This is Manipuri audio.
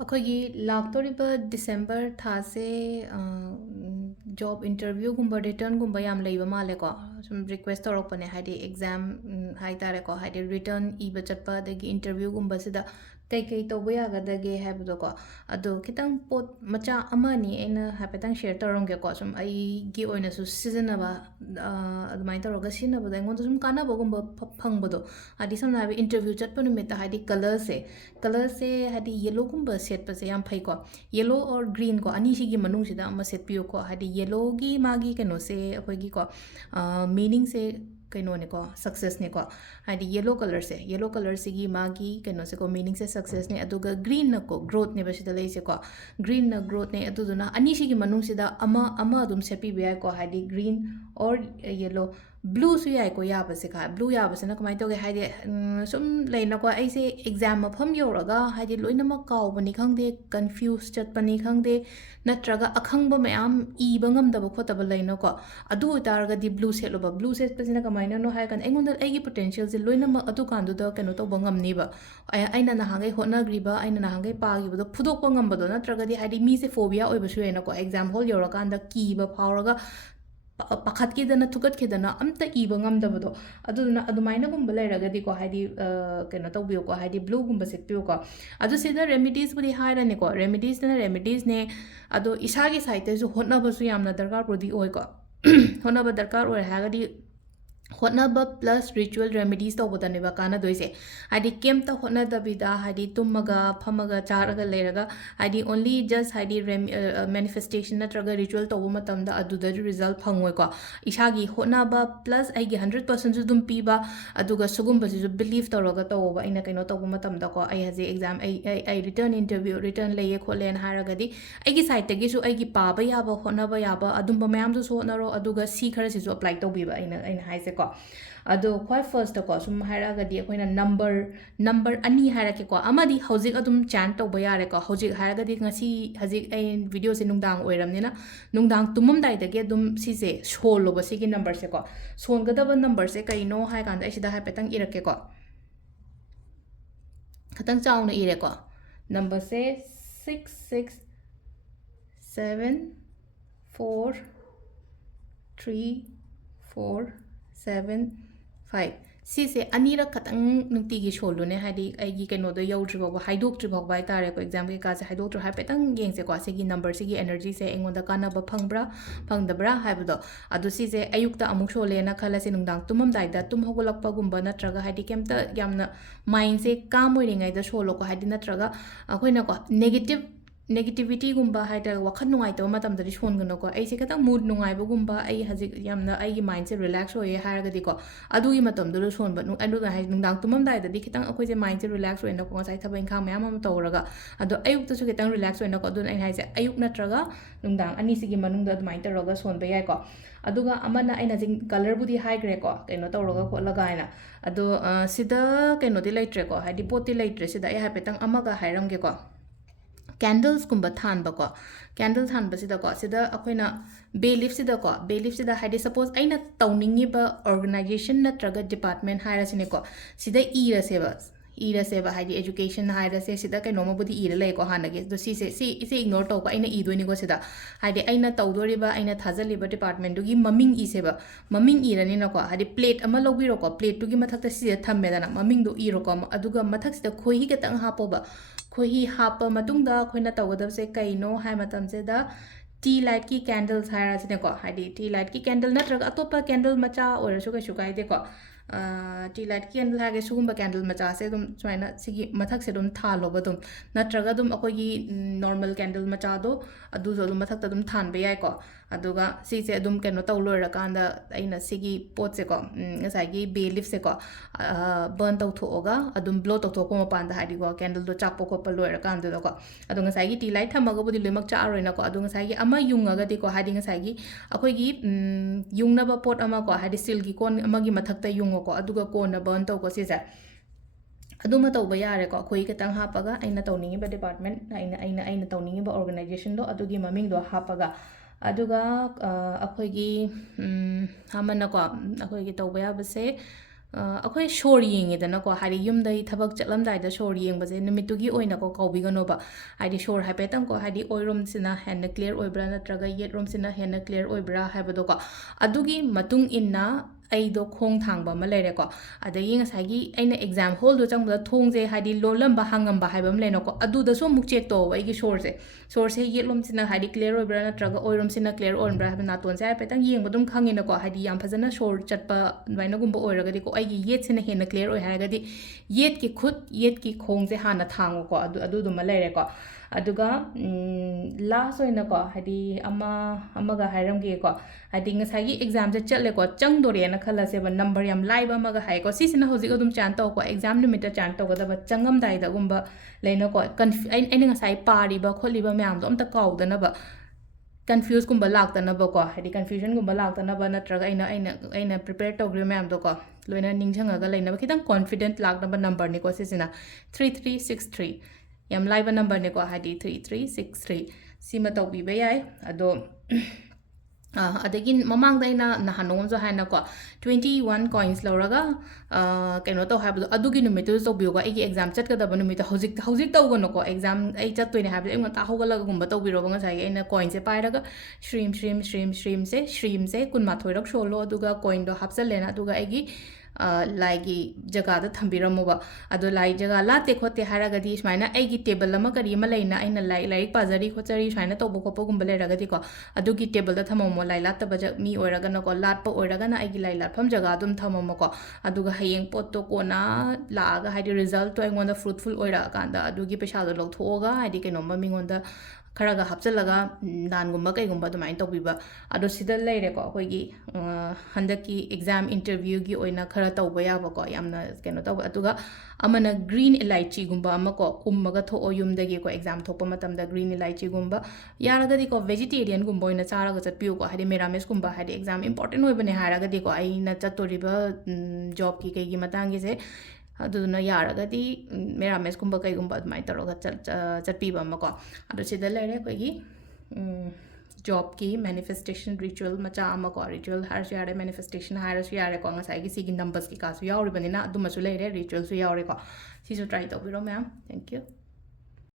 ꯑꯩꯈꯣꯏꯒꯤ ꯂꯥꯛꯇꯣꯔꯤꯕ ꯗꯤꯁꯦꯝꯕꯔ ꯊꯥꯁꯦ ꯖꯣꯕ ꯏꯟꯇꯔꯚ꯭ꯌꯨꯒꯨꯝꯕ ꯔꯤꯇꯔꯟꯒꯨꯝꯕ ꯌꯥꯝ ꯂꯩꯕ ꯃꯥꯜꯂꯦꯀꯣ ꯁꯨꯝ ꯔꯤꯀ꯭ꯋꯦꯁ ꯇꯧꯔꯛꯄꯅꯦ ꯍꯥꯏꯗꯤ ꯑꯦꯛꯖꯥꯝ ꯍꯥꯏꯇꯥꯔꯦꯀꯣ ꯍꯥꯏꯗꯤ ꯔꯤꯇꯔꯟ ꯏꯕ ꯆꯠꯄ ꯑꯗꯒꯤ ꯏꯟꯇꯔꯚ꯭ꯌꯨꯒꯨꯝꯕꯁꯤꯗ ꯀꯩꯀꯩ ꯇꯧꯕ ꯌꯥꯒꯗꯒꯦ ꯍꯥꯏꯕꯗꯣꯀꯣ ꯑꯗꯣ ꯈꯤꯇꯪ ꯄꯣꯠ ꯃꯆꯥ ꯑꯃꯅꯤ ꯑꯩꯅ ꯍꯥꯏꯐꯦꯠꯇꯪ ꯁꯦꯌꯔ ꯇꯧꯔꯝꯒꯦꯀꯣ ꯁꯨꯝ ꯑꯩꯒꯤ ꯑꯣꯏꯅꯁꯨ ꯁꯤꯖꯤꯟꯅꯕ ꯑꯗꯨꯃꯥꯏꯅ ꯇꯧꯔꯒ ꯁꯤꯖꯤꯟꯅꯕꯗ ꯑꯩꯉꯣꯟꯗ ꯁꯨꯝ ꯀꯥꯟꯅꯕꯒꯨꯝꯕ ꯐꯪꯕꯗꯣ ꯍꯥꯏꯗꯤ ꯁꯝꯅ ꯍꯥꯏꯔꯕ ꯏꯟꯇꯔꯚ꯭ꯌꯨ ꯆꯠꯄ ꯅꯨꯃꯤꯠꯇ ꯍꯥꯏꯗꯤ ꯀꯂꯔꯁꯦ ꯍꯥꯏꯗꯤ ꯌꯦꯜꯂꯣꯒꯨꯝꯕ ꯁꯦꯠꯄꯁꯦ ꯌꯥꯝ ꯐꯩꯀꯣ ꯌꯦꯜꯂꯣ ꯑꯣꯔ ꯒ꯭ꯔꯤꯟ ꯀꯣ ꯑꯅꯤꯁꯤꯒꯤ ꯃꯅꯨꯡꯁꯤꯗ ꯑꯃ ꯁꯦꯠꯄꯤꯌꯨꯀꯣ ꯍꯥꯏꯗꯤ ꯌꯦꯜꯂꯣꯒꯤ ꯃꯥꯒꯤ ꯀꯩꯅꯣꯁꯦ ꯑꯩꯈꯣꯏꯒꯤꯀꯣ ꯃꯤꯅꯤꯡꯁꯦ ꯀꯩꯅꯣꯅꯦꯀꯣ ꯁꯛꯁꯦꯁꯅꯦꯀꯣ ꯍꯥꯏꯗꯤ ꯌꯦꯜꯂꯣ ꯀꯂꯔꯁꯤꯒꯤ ꯃꯥꯒꯤ ꯀꯩꯅꯣꯁꯦꯀꯣ ꯃꯤꯅꯤꯡꯁꯦ ꯁꯛꯁꯦꯁꯅꯦ ꯑꯗꯨꯒ ꯒ꯭ꯔꯤꯟꯅꯀꯣ ꯒ꯭ꯔꯣꯠꯅꯦꯕ ꯁꯤꯗ ꯂꯩꯁꯦꯀꯣ ꯒ꯭ꯔꯤꯟꯅ ꯒ꯭ꯔꯣꯠꯅꯦ ꯑꯗꯨꯗꯨꯅ ꯑꯅꯤꯁꯤꯒꯤ ꯃꯅꯨꯡꯁꯤꯗ ꯑꯃ ꯑꯗꯨꯝ ꯁꯦꯠꯄꯤꯕ ꯌꯥꯏꯀꯣ ꯍꯥꯏꯗꯤ ꯒ꯭ꯔꯤꯟ ꯑꯣꯔ ꯌꯦꯜꯂꯣ ꯕ꯭ꯂꯨꯁꯨ ꯌꯥꯏꯀꯣ ꯌꯥꯕꯁꯦ ꯕ꯭ꯂꯨ ꯌꯥꯕꯁꯤꯅ ꯀꯃꯥꯏꯅ ꯇꯧꯒꯦ ꯍꯥꯏꯗꯤ ꯁꯨꯝ ꯂꯩꯅꯀꯣ ꯑꯩꯁꯦ ꯑꯦꯛꯖꯥꯝ ꯃꯐꯝ ꯌꯧꯔꯒ ꯍꯥꯏꯗꯤ ꯂꯣꯏꯅꯃꯛ ꯀꯥꯎꯕꯅꯤ ꯈꯪꯗꯦ ꯀꯟꯐ꯭ꯌꯨꯁ ꯆꯠꯄꯅꯤ ꯈꯪꯗꯦ ꯅꯠꯇ꯭ꯔꯒ ꯑꯈꯪꯕ ꯃꯌꯥꯝ ꯏꯕ ꯉꯝꯗꯕ ꯈꯣꯠꯇꯕ ꯂꯩꯅꯀꯣ ꯑꯗꯨ ꯑꯣꯏꯇꯥꯔꯒꯗꯤ ꯕ꯭ꯂꯨ ꯁꯦꯠꯂꯨꯕ ꯕ꯭ꯂꯨ ꯁꯦꯠꯄꯁꯤꯅ ꯀꯃꯥꯏꯅꯅꯣ ꯍꯥꯏꯔꯀꯥꯟꯗ ꯑꯩꯉꯣꯟꯗ ꯑꯩꯒꯤ ꯄꯣꯇꯦꯟꯁꯤꯌꯦꯜꯁꯦ ꯂꯣꯏꯅꯃꯛ ꯑꯗꯨꯀꯥꯟꯗꯨꯗ ꯀꯩꯅꯣ ꯇꯧꯕ ꯉꯝꯅꯤꯕ ꯑꯩꯅ ꯅꯍꯥꯟꯒꯩ ꯍꯣꯠꯅꯈ꯭ꯔꯤꯕ ꯑꯩꯅ ꯅꯍꯥꯟꯒꯩ ꯄꯥꯈꯤꯕꯗꯣ ꯐꯨꯗꯣꯛꯄ ꯉꯝꯕꯗꯣ ꯅꯠꯇ꯭ꯔꯒꯗꯤ ꯍꯥꯏꯗꯤ ꯃꯤꯁꯦ ꯐꯣꯕꯤꯌꯥ ꯑꯣꯏꯕꯁꯨ ꯌꯥꯏꯅꯀꯣ ꯑꯦꯛꯖꯥꯝ ꯍꯣꯜ ꯌꯧꯔꯀꯥꯟꯗ ꯀꯤꯕ ꯐꯥꯎꯔꯒ ꯄꯥꯈꯠꯈꯤꯗꯅ ꯊꯨꯀꯠꯈꯤꯗꯅ ꯑꯝꯇ ꯏꯕ ꯉꯝꯗꯕꯗꯣ ꯑꯗꯨꯗꯨꯅ ꯑꯗꯨꯃꯥꯏꯅꯒꯨꯝꯕ ꯂꯩꯔꯒꯗꯤꯀꯣ ꯍꯥꯏꯗꯤ ꯀꯩꯅꯣ ꯇꯧꯕꯤꯌꯨꯀꯣ ꯍꯥꯏꯗꯤ ꯕ꯭ꯂꯨꯒꯨꯝꯕ ꯁꯦꯠꯄꯤꯌꯨꯀꯣ ꯑꯗꯨ ꯁꯤꯗ ꯔꯦꯃꯤꯗꯤꯁꯄꯨꯗꯤ ꯍꯥꯏꯔꯅꯤꯀꯣ ꯔꯦꯃꯤꯗꯤꯁꯇꯅ ꯔꯦꯃꯤꯗꯤꯁꯅꯦ ꯑꯗꯣ ꯏꯁꯥꯒꯤ ꯁꯥꯏꯠꯇꯁꯨ ꯍꯣꯠꯅꯕꯁꯨ ꯌꯥꯝꯅ ꯗꯔꯀꯥꯔꯕꯨꯗꯤ ꯑꯣꯏꯀꯣ ꯍꯣꯠꯅꯕ ꯗꯔꯀꯥꯔ ꯑꯣꯏ ꯍꯥꯏꯔꯒꯗꯤ ꯍꯣꯠꯅꯕ ꯄ꯭ꯂꯁ ꯔꯤꯆꯨꯋꯦꯜ ꯔꯦꯃꯤꯗꯤꯁ ꯇꯧꯕꯗꯅꯦꯕ ꯀꯥꯟꯅꯗꯣꯏꯁꯦ ꯍꯥꯏꯗꯤ ꯀꯩꯝꯇ ꯍꯣꯠꯅꯗꯕꯤꯗ ꯍꯥꯏꯗꯤ ꯇꯨꯝꯃꯒ ꯐꯝꯃꯒ ꯆꯥꯔꯒ ꯂꯩꯔꯒ ꯍꯥꯏꯗꯤ ꯑꯣꯟꯂꯤ ꯖꯁ ꯍꯥꯏꯗꯤ ꯃꯦꯅꯤꯐꯦꯁꯇꯦꯁꯟ ꯅꯠꯇ꯭ꯔꯒ ꯔꯤꯆꯨꯋꯦꯜ ꯇꯧꯕ ꯃꯇꯝꯗ ꯑꯗꯨꯗ ꯔꯤꯖꯜꯠ ꯐꯪꯉꯣꯏꯀꯣ ꯏꯁꯥꯒꯤ ꯍꯣꯠꯅꯕ ꯄ꯭ꯂꯁ ꯑꯩꯒꯤ 100%ꯁꯨ ꯑꯗꯨꯝ ꯄꯤꯕ ꯑꯗꯨꯒ ꯁꯤꯒꯨꯝꯕꯁꯤꯁꯨ ꯕꯤꯂꯤꯞ ꯇꯧꯔꯒ ꯇꯧꯕ ꯑꯩꯅ ꯀꯩꯅꯣ ꯇꯧꯕ ꯃꯇꯝꯗꯀꯣ ꯑꯩ ꯍꯧꯖꯤꯛ ꯑꯦꯛꯖꯥꯝ ꯑꯩ ꯔꯤꯇꯔꯟ ꯏꯟꯇꯔꯚ꯭ꯌꯨ ꯔꯤꯇꯔꯟ ꯂꯩꯌꯦ ꯈꯣꯠꯂꯦꯅ ꯍꯥꯏꯔꯒꯗꯤ ꯑꯩꯒꯤ ꯁꯥꯏꯠꯇꯒꯤꯁꯨ ꯑꯩꯒꯤ ꯄꯥꯕ ꯌꯥꯕ ꯍꯣꯠꯅꯕ ꯌꯥꯕ ꯑꯗꯨꯝꯕ ꯃꯌꯥꯝꯗꯨꯁꯨ ꯍꯣꯠꯅꯔꯣ ꯑꯗꯨꯒ ꯁꯤ ꯈꯔꯁꯤꯁꯨ ꯑꯄ꯭ꯂꯥꯏ ꯇꯧꯕꯤꯕ ꯑꯩꯅ ꯍꯥꯏꯁꯦꯀꯣ ꯑꯗꯣ ꯈ꯭ꯋꯥꯏ ꯐꯥꯔꯁꯇꯀꯣ ꯁꯨꯝ ꯍꯥꯏꯔꯛꯑꯒꯗꯤ ꯑꯩꯈꯣꯏꯅ ꯅꯝꯕꯔ ꯑꯅꯤ ꯍꯥꯏꯔꯛꯀꯦꯀꯣ ꯑꯃꯗꯤ ꯍꯧꯖꯤꯛ ꯑꯗꯨꯝ ꯆꯥꯟ ꯇꯧꯕ ꯌꯥꯔꯦꯀꯣ ꯍꯧꯖꯤꯛ ꯍꯥꯏꯔꯒꯗꯤ ꯍꯧꯖꯤꯛ ꯑꯩ ꯚꯤꯗꯤꯑꯣꯁꯦ ꯅꯨꯡꯗꯥꯡ ꯑꯣꯏꯔꯕꯅꯤꯅ ꯅꯨꯡꯗꯥꯡ ꯇꯨꯝꯃꯝꯗꯥꯏꯗꯒꯤ ꯑꯗꯨꯝ ꯁꯤꯁꯦ ꯁꯣꯜꯂꯣꯕ ꯁꯤꯒꯤ ꯅꯝꯕꯔꯁꯦꯀꯣ ꯁꯣꯟꯒꯗꯕ ꯅꯝꯕꯔꯁꯦ ꯀꯩꯅꯣ ꯍꯥꯏ ꯀꯥꯟꯗ ꯑꯩ ꯁꯤꯗ ꯍꯥꯏꯐꯦꯠꯇꯪ ꯏꯔꯛꯀꯦꯀꯣ ꯈꯤꯇꯪ ꯆꯥꯎꯅ ꯏꯔꯦꯀꯣ ꯅꯝꯕꯔꯁꯦ 667 4 3 4 7 5 ꯁꯤꯁꯦ ꯑꯅꯤꯔꯛ ꯈꯇꯪ ꯅꯨꯡꯇꯤꯒꯤ ꯁꯣꯜꯂꯨꯅꯦ ꯍꯥꯏꯗꯤ ꯑꯩꯒꯤ ꯀꯩꯅꯣꯗꯣ ꯌꯧꯗ꯭ꯔꯤꯐꯥꯎꯕ ꯍꯥꯏꯗꯣꯛꯇ꯭ꯔꯤꯐꯥꯎꯕ ꯍꯥꯏꯇꯥꯔꯦꯀꯣ ꯑꯦꯛꯖꯥꯝ ꯀꯩꯀꯥꯁꯦ ꯍꯥꯏꯗꯣꯛꯇ꯭ꯔꯤꯕ ꯍꯥꯏꯐꯦꯠꯇꯪ ꯌꯦꯡꯁꯦꯀꯣ ꯁꯤꯒꯤ ꯅꯝꯕꯔꯁꯤꯒꯤ ꯑꯦꯅꯔꯖꯤꯁꯦ ꯑꯩꯉꯣꯟꯗ ꯀꯥꯟꯅꯕ ꯐꯪꯕ꯭ꯔꯥ ꯐꯪꯗꯕ꯭ꯔꯥ ꯍꯥꯏꯕꯗꯣ ꯑꯗꯣ ꯁꯤꯁꯦ ꯑꯌꯨꯛꯇ ꯑꯃꯨꯛ ꯁꯣꯜꯂꯦꯅ ꯈꯜꯂꯁꯦ ꯅꯨꯡꯗꯥꯡ ꯇꯨꯝꯃꯝꯗꯥꯏꯗ ꯇꯨꯝ ꯍꯧꯒꯠꯂꯛꯄꯒꯨꯝꯕ ꯅꯠꯇ꯭ꯔꯒ ꯍꯥꯏꯗꯤ ꯀꯩꯝꯇ ꯌꯥꯝꯅ ꯃꯥꯏꯟꯁꯦ ꯀꯥꯝ ꯑꯣꯏꯔꯤꯉꯩꯗ ꯁꯣꯜꯂꯣꯀꯣ ꯍꯥꯏꯗꯤ ꯅꯠꯇ꯭ꯔꯒ ꯑꯩꯈꯣꯏꯅꯀꯣ ꯅꯦꯒꯦꯇꯤꯕꯤꯇꯤꯒꯨꯝꯕ ꯍꯥꯏꯇꯥꯔꯦ ꯋꯥꯈꯜ ꯅꯨꯡꯉꯥꯏꯇꯕ ꯃꯇꯝꯗꯗꯤ ꯁꯣꯟꯒꯅꯨꯀꯣ ꯑꯩꯁꯦ ꯈꯤꯇꯪ ꯃꯨꯗ ꯅꯨꯡꯉꯥꯏꯕꯒꯨꯝꯕ ꯑꯩ ꯍꯧꯖꯤꯛ ꯌꯥꯝꯅ ꯑꯩꯒꯤ ꯃꯥꯏꯟꯁꯦ ꯔꯤꯂꯦꯛꯁ ꯑꯣꯏꯌꯦ ꯍꯥꯏꯔꯒꯗꯤꯀꯣ ꯑꯗꯨꯒꯤ ꯃꯇꯝꯗꯨꯗ ꯁꯣꯟꯕ ꯑꯗꯨꯒ ꯍꯥꯏ ꯅꯨꯡꯗꯥꯡ ꯇꯨꯝꯃꯝꯗꯥꯏꯗꯗꯤ ꯈꯤꯇꯪ ꯑꯩꯈꯣꯏꯁꯦ ꯃꯥꯏꯟꯁꯦ ꯔꯤꯂꯦꯛꯁ ꯑꯣꯏꯅꯀꯣ ꯉꯁꯥꯏ ꯊꯕꯛ ꯏꯪꯈꯥꯡ ꯃꯌꯥꯝ ꯑꯃ ꯇꯧꯔꯒ ꯑꯗꯣ ꯑꯌꯨꯛꯇꯁꯨ ꯈꯤꯇꯪ ꯔꯤꯂꯦꯛꯁ ꯑꯣꯏꯅꯀꯣ ꯑꯗꯨꯅ ꯑꯩꯅ ꯍꯥꯏꯁꯦ ꯑꯌꯨꯛ ꯅꯠꯇ꯭ꯔꯒ ꯅꯨꯡꯗꯥꯡ ꯑꯅꯤꯁꯤꯒꯤ ꯃꯅꯨꯡꯗ ꯑꯗꯨꯃꯥꯏꯅ ꯇꯧꯔꯒ ꯁꯣꯟꯕ ꯌꯥꯏꯀꯣ ꯑꯗꯨꯒ ꯑꯃꯅ ꯑꯩꯅ ꯍꯧꯖꯤꯛ ꯀꯂꯔꯕꯨꯗꯤ ꯍꯥꯏꯈ꯭ꯔꯦꯀꯣ ꯀꯩꯅꯣ ꯇꯧꯔꯒ ꯈꯣꯠꯂꯒ ꯍꯥꯏꯅ ꯑꯗꯣ ꯁꯤꯗ ꯀꯩꯅꯣꯗꯤ ꯂꯩꯇ꯭ꯔꯦꯀꯣ ꯍꯥꯏꯗꯤ ꯄꯣꯠꯇꯤ ꯂꯩꯇ꯭ꯔꯦ ꯁꯤꯗ ꯑꯩ ꯍꯥꯏꯐꯦꯠꯇꯪ ꯑꯃꯒ ꯍꯥꯏꯔꯝꯒꯦꯀꯣ ꯀꯦꯟꯗꯜꯁꯀꯨꯝꯕ ꯊꯥꯟꯕꯀꯣ ꯀꯦꯟꯗꯜ ꯊꯥꯟꯕꯁꯤꯗꯀꯣ ꯁꯤꯗ ꯑꯩꯈꯣꯏꯅ ꯕꯦꯂꯤꯐꯁꯤꯗ ꯍꯥꯏꯗꯤ ꯁꯄꯣꯁ ꯑꯩꯅ ꯇꯧꯅꯤꯡꯉꯤꯕ ꯑꯣꯔꯒꯅꯥꯏꯖꯦꯁꯟ ꯅꯠꯇ꯭ꯔꯒ ꯗꯤꯄꯥꯔꯠꯃꯦꯟ ꯍꯥꯏꯔꯁꯤꯅꯦꯀꯣ ꯁꯤꯗ ꯏꯔꯁꯦꯕ ꯍꯥꯏꯗꯤ एजुकेशन हाइरसे सिदा कइनोमबुदी इर लेको हानगे दो इसे इग्नोर तौक अइना इदोइनिगो सिदा हाइदे अइना तौदोरिबा अइना थाजलिबा डिपार्टमेंट दुगी ममिंग इसेबा ममिंग इरनिनको हाइदे प्लेट अमा लौबिरोको प्लेट दुगी मथक्ता सिसे थम्मेदना ममिंग दो इरोको अदुगा मथक्सिदा खोही खतंग हापोबा खोही हापा मतुंगदा अखोइना तौगदबसे कइनो हाइ मतमसेदा टी लाइट की कैंडल्स हाइरासिनेको हाइदे टी लाइट की कैंडल नत्रगा अतोपा कैंडल मचा ओइरसु कइसु काइदेको टी लाइट कैंडल हागे सुगुम्बा कैंडल मचा से दुम सुमाइना सिगी मथक से दुम थालोबा दुम नत्रगा दुम अखोगी नॉर्मल कैंडल मचा दो अदुसो दुम मथक दुम थानबे याइको अदुगा सिसे दुम केनो तौ लोइरकांदा अइना सिगी पोटसेको ngसाइगी बे लीफ सेको बर्न तौथोगा अदुम ब्लो तौथोको मपानदा हाइदिगो कैंडल दो चापो कोपा लोइरकांदुदको अदु ngसाइगी टी लाइट थमगबुदि लोइमक चारोइनाको अदु ngसाइगी अमा युंगगदिको हाइदि ngसाइगी अखोगी युंगनबा पोट अमाको हाइदि स्टील की कोन अमागी मथक्ता युंगोको अदुगा कोन बर्न तौको सिसे अदुमा तौबा यारेको अखोई खतंग हापगा अइना तौनिंगिबा डिपार्टमेंट अइना तौनिंगिबा ऑर्गेनाइजेशन दो अदुगी ममिंग दो हापगा अदुगा अखोगी हमनको अखोगी तौबा याबसे ꯑꯩꯈꯣꯏ ꯁꯣꯔ ꯌꯦꯡꯉꯦꯗꯅꯀꯣ ꯍꯥꯏꯗꯤ ꯌꯨꯝꯗꯒꯤ ꯊꯕꯛ ꯆꯠꯂꯝꯗꯥꯏꯗ ꯁꯣꯔ ꯌꯦꯡꯕꯁꯦ ꯅꯨꯃꯤꯠꯇꯨꯒꯤ ꯑꯣꯏꯅꯀꯣ ꯀꯥꯎꯕꯤꯒꯅꯣꯕ ꯍꯥꯏꯗꯤ ꯁꯣꯔ ꯍꯥꯏꯐꯦꯠꯇꯪꯀꯣ ꯍꯥꯏꯗꯤ ꯑꯣꯏꯔꯣꯝꯁꯤꯅ ꯍꯦꯟꯅ ꯀ꯭ꯂꯤꯌꯔ ꯑꯣꯏꯕ꯭ꯔꯥ ꯅꯠꯇ꯭ꯔꯒ ꯌꯦꯠꯔꯣꯝꯁꯤꯅ ꯍꯦꯟꯅ ꯀ꯭ꯂꯤꯌꯔ ꯑꯣꯏꯕ꯭ꯔꯥ ꯍꯥꯏꯕꯗꯣꯀꯣ ꯑꯗꯨꯒꯤ ꯃꯇꯨꯡ ꯏꯟꯅ ꯑꯩꯗꯣ ꯈꯣꯡ ꯊꯥꯡꯕ ꯑꯃ ꯂꯩꯔꯦꯀꯣ ꯑꯗꯒꯤ ꯉꯁꯥꯏꯒꯤ ꯑꯩꯅ ꯑꯦꯛꯖꯥꯝ ꯍꯣꯜꯗꯣ ꯆꯪꯕꯗ ꯊꯣꯡꯁꯦ ꯍꯥꯏꯗꯤ ꯂꯣꯜꯂꯝꯕ ꯍꯥꯡꯉꯝꯕ ꯍꯥꯏꯕ ꯑꯃ ꯂꯩꯅꯀꯣ ꯑꯗꯨꯗꯁꯨ ꯑꯃꯨꯛ ꯆꯦꯛ ꯇꯧꯋꯣ ꯑꯩꯒꯤ ꯁꯣꯔꯁꯦ ꯌꯦꯠꯂꯣꯝꯁꯤꯅ ꯍꯥꯏꯗꯤ ꯀ꯭ꯂꯤꯌꯔ ꯑꯣꯏꯕ꯭ꯔꯥ ꯅꯠꯇ꯭ꯔꯒ ꯑꯣꯏꯔꯣꯝꯁꯤꯅ ꯀ꯭ꯂꯤꯌꯔ ꯑꯣꯏꯕ꯭ꯔꯥ ꯍꯥꯏꯕ ꯅꯥꯇꯣꯟꯁꯦ ꯍꯥꯏꯐꯦꯠꯇꯪ ꯌꯦꯡꯕ ꯑꯗꯨꯝ ꯈꯪꯉꯤꯅꯀꯣ ꯍꯥꯏꯗꯤ ꯌꯥꯝ ꯐꯖꯅ ꯁꯣꯔ ꯆꯠꯄ ꯑꯗꯨꯃꯥꯏꯅꯒꯨꯝꯕ ꯑꯣꯏꯔꯒꯗꯤꯀꯣ ꯑꯩꯒꯤ ꯌꯦꯠꯁꯤꯅ ꯍꯦꯟꯅ ꯀ꯭ꯂꯤꯌꯔ ꯑꯣꯏ ꯍꯥꯏꯔꯒꯗꯤ ꯌꯦꯠꯀꯤ ꯈꯨꯠ ꯌꯦꯠꯀꯤ ꯈꯣꯡꯁꯦ ꯍꯥꯟꯅ ꯊꯥꯡꯉꯣꯀꯣ ꯑꯗꯨꯗꯨꯃ ꯂꯩꯔꯦꯀꯣ ꯑꯗꯨꯒ ꯂꯥꯁ ꯑꯣꯏꯅꯀꯣ ꯍꯥꯏꯗꯤ ꯑꯃꯒ ꯍꯥꯏꯔꯝꯒꯦꯀꯣ ꯍꯥꯏꯗꯤ ꯉꯁꯥꯏꯒꯤ ꯑꯦꯛꯖꯥꯝꯁꯦ ꯆꯠꯂꯦꯀꯣ ꯆꯪꯗꯣꯔꯦꯅ ꯈꯜꯂꯁꯦꯕ ꯅꯝꯕꯔ ꯌꯥꯝ ꯂꯥꯏꯕ ꯑꯃꯒ ꯍꯥꯏꯀꯣ ꯁꯤꯁꯤꯅ ꯍꯧꯖꯤꯛ ꯑꯗꯨꯝ ꯆꯥꯟ ꯇꯧꯀꯣ ꯑꯦꯛꯖꯥꯝ ꯅꯨꯃꯤꯠꯇ ꯆꯥꯟ ꯇꯧꯒꯗꯕ ꯆꯪꯉꯝꯗꯥꯏꯗꯒꯨꯝꯕ ꯂꯩꯅꯀꯣ ꯑꯩꯅ ꯉꯁꯥꯏ ꯄꯥꯔꯤꯕ ꯈꯣꯠꯂꯤꯕ ꯃꯌꯥꯝꯗꯣ ꯑꯝꯇ ꯀꯥꯎꯗꯅꯕ ꯀꯟꯐ꯭ꯌꯨꯁꯀꯨꯝꯕ ꯂꯥꯛꯇꯅꯕꯀꯣ ꯍꯥꯏꯗꯤ ꯀꯟꯐ꯭ꯌꯨꯖꯟꯒꯨꯝꯕ ꯂꯥꯛꯇꯅꯕ ꯅꯠꯇ꯭ꯔꯒ ꯑꯩꯅ ꯄ꯭ꯔꯤꯄꯦꯌꯔ ꯇꯧꯈ꯭ꯔꯤꯕ ꯃꯌꯥꯝꯗꯣꯀꯣ ꯂꯣꯏꯅ ꯅꯤꯡꯁꯤꯡꯉꯒ ꯂꯩꯅꯕ ꯈꯤꯇꯪ ꯀꯣꯟꯐꯤꯗꯦꯟꯠ ꯂꯥꯛꯅꯕ ꯅꯝꯕꯔꯅꯤꯀꯣ ꯁꯤꯁꯤꯅ 3363 ꯌꯥꯝ ꯂꯥꯏꯕ ꯅꯝꯕꯔꯅꯤꯀꯣ ꯍꯥꯏꯗꯤ 3363 ꯁꯤꯃ ꯇꯧꯕꯤꯕ ꯌꯥꯏ ꯑꯗꯣ ꯑꯗꯒꯤ ꯃꯃꯥꯡꯗ ꯑꯩꯅ ꯅꯍꯥꯟ ꯅꯣꯡꯃꯁꯨ ꯍꯥꯏꯅꯀꯣ 21 ꯀꯣꯏꯟꯁ ꯂꯧꯔꯒ ꯀꯩꯅꯣ ꯇꯧ ꯍꯥꯏꯕꯗꯣ ꯑꯗꯨꯒꯤ ꯅꯨꯃꯤꯠꯇꯨꯗ ꯇꯧꯕꯤꯌꯨꯀꯣ ꯑꯩꯒꯤ ꯑꯦꯛꯖꯥꯝ ꯆꯠꯀꯗꯕ ꯅꯨꯃꯤꯠꯇꯣ ꯍꯧꯖꯤꯛ ꯇꯧꯒꯅꯨꯀꯣ ꯑꯦꯛꯖꯥꯝ ꯑꯩ ꯆꯠꯇꯣꯏꯅꯦ ꯍꯥꯏꯕꯗꯤ ꯑꯩ ꯉꯟꯇꯥ ꯍꯧꯒꯠꯂꯒꯒꯨꯝꯕ ꯇꯧꯕꯤꯔꯣꯕ ꯉꯁꯥꯏꯒꯤ ꯑꯩꯅ ꯀꯣꯏꯟꯁꯦ ꯄꯥꯏꯔꯒ ꯁ꯭ꯔꯤꯝꯁꯦ 12ꯔꯛ ꯁꯣꯜꯂꯣ ꯑꯗꯨꯒ ꯀꯣꯏꯟꯗꯣ ꯍꯥꯞꯆꯜꯂꯦꯅ ꯑꯗꯨꯒ ꯑꯩꯒꯤ ꯂꯥꯏꯒꯤ ꯖꯒꯥꯗ ꯊꯝꯕꯤꯔꯝꯃꯣꯕ ꯑꯗꯣ ꯂꯥꯏ ꯖꯒꯥ ꯂꯥꯠꯇꯦ ꯈꯣꯠꯇꯦ ꯍꯥꯏꯔꯒꯗꯤ ꯁꯨꯃꯥꯏꯅ ꯑꯩꯒꯤ ꯇꯦꯕꯜ ꯑꯃ ꯀꯔꯤ ꯑꯃ ꯂꯩꯅ ꯑꯩꯅ ꯂꯥꯏꯔꯤꯛ ꯄꯥꯖꯔꯤ ꯈꯣꯠꯆꯔꯤ ꯁꯨꯃꯥꯏꯅ ꯇꯧꯕ ꯈꯣꯠꯄꯒꯨꯝꯕ ꯂꯩꯔꯒꯗꯤꯀꯣ ꯑꯗꯨꯒꯤ ꯇꯦꯕꯜꯗ ꯊꯝꯃꯝꯃꯣ ꯂꯥꯏ ꯂꯥꯠꯇꯕ ꯃꯤ ꯑꯣꯏꯔꯒꯅꯀꯣ ꯂꯥꯠꯄ ꯑꯣꯏꯔꯒꯅ ꯑꯩꯒꯤ ꯂꯥꯏ ꯂꯥꯠꯐꯝ ꯖꯒꯥ ꯑꯗꯨꯝ ꯊꯝꯃꯝꯃꯣꯀꯣ ꯑꯗꯨꯒ ꯍꯌꯦꯡ ꯄꯣꯠꯇꯣ ꯀꯣꯟꯅ ꯂꯥꯛꯑꯒ ꯍꯥꯏꯗꯤ ꯔꯤꯖꯜꯇꯣ ꯑꯩꯉꯣꯟꯗ ꯐ꯭ꯔꯨꯠꯐꯨꯜ ꯑꯣꯏꯔꯛꯑꯀꯥꯟꯗ ꯑꯗꯨꯒꯤ ꯄꯩꯁꯥꯗꯣ ꯂꯧꯊꯣꯛꯑꯒ ꯍꯥꯏꯗꯤ ꯀꯩꯅꯣꯝꯃ ꯃꯤꯉꯣꯟꯗ ꯈꯔꯒ ꯍꯥꯞꯆꯤꯜꯂꯒ ꯗꯥꯟꯒꯨꯝꯕ ꯀꯩꯒꯨꯝꯕ ꯑꯗꯨꯃꯥꯏꯅ ꯇꯧꯕꯤꯕ ꯑꯗꯣ ꯁꯤꯗ ꯂꯩꯔꯦꯀꯣ ꯑꯩꯈꯣꯏꯒꯤ ꯍꯟꯗꯛꯀꯤ ꯑꯦꯛꯖꯥꯝ ꯏꯟꯇꯔꯚ꯭ꯌꯨꯒꯤ ꯑꯣꯏꯅ ꯈꯔ ꯇꯧꯕ ꯌꯥꯕꯀꯣ ꯌꯥꯝꯅ ꯀꯩꯅꯣ ꯇꯧꯕ ꯑꯗꯨꯒ ꯑꯃꯅ ꯒ꯭ꯔꯤꯟ ꯏꯂꯥꯏꯆꯤꯒꯨꯝꯕ ꯑꯃꯀꯣ ꯎꯝꯃꯒ ꯊꯣꯛꯑꯣ ꯌꯨꯝꯗꯒꯤꯀꯣ ꯑꯦꯛꯖꯥꯝ ꯊꯣꯛꯄ ꯃꯇꯝꯗ ꯒ꯭ꯔꯤꯟ ꯏꯂꯥꯏꯆꯤꯒꯨꯝꯕ ꯌꯥꯔꯒꯗꯤꯀꯣ ꯚꯦꯖꯤꯇꯦꯔꯤꯌꯟꯒꯨꯝꯕ ꯑꯣꯏꯅ ꯆꯥꯔꯒ ꯆꯠꯄꯤꯌꯨꯀꯣ ꯍꯥꯏꯗꯤ ꯃꯦꯔꯥꯃꯦꯁꯀꯨꯝꯕ ꯍꯥꯏꯗꯤ ꯑꯦꯛꯖꯥꯝ ꯏꯝꯄꯣꯔꯇꯦꯟ ꯑꯣꯏꯕꯅꯦ ꯍꯥꯏꯔꯒꯗꯤꯀꯣ ꯑꯩꯅ ꯆꯠꯇꯣꯔꯤꯕ ꯖꯣꯕꯀꯤ ꯀꯩꯒꯤ ꯃꯇꯥꯡꯒꯤꯁꯦ ꯑꯗꯨꯗꯨꯅ ꯌꯥꯔꯒꯗꯤ ꯃꯦꯔꯥꯃꯦꯁꯀꯨꯝꯕ ꯀꯩꯒꯨꯝꯕ ꯑꯗꯨꯃꯥꯏꯅ ꯇꯧꯔꯒ ꯆꯠꯄꯤꯕ ꯑꯃꯀꯣ ꯑꯗꯣ ꯁꯤꯗ ꯂꯩꯔꯦ ꯑꯩꯈꯣꯏꯒꯤ ꯖꯣꯕꯀꯤ ꯃꯦꯅꯤꯐꯦꯁꯇꯦꯁꯟ ꯔꯤꯆꯨꯋꯦꯜ ꯃꯆꯥ ꯑꯃꯀꯣ ꯔꯤꯆꯨꯋꯦꯜ ꯍꯥꯏꯔꯁꯨ ꯌꯥꯔꯦ ꯃꯦꯅꯤꯐꯦꯁꯇꯦꯁꯟ ꯍꯥꯏꯔꯁꯨ ꯌꯥꯔꯦꯀꯣ ꯉꯁꯥꯏꯒꯤ ꯁꯤꯒꯤ ꯅꯝꯕꯔꯁ ꯀꯩꯀꯥꯁꯨ ꯌꯥꯎꯔꯤꯕꯅꯤꯅ ꯑꯗꯨꯃꯁꯨ ꯂꯩꯔꯦ ꯔꯤꯆꯨꯋꯦꯜꯁꯨ ꯌꯥꯎꯔꯦꯀꯣ ꯁꯤꯁꯨ ꯇ꯭ꯔꯥꯏ ꯇꯧꯕꯤꯔꯣ ꯃꯌꯥꯝ ꯊꯦꯡꯛ ꯌꯨ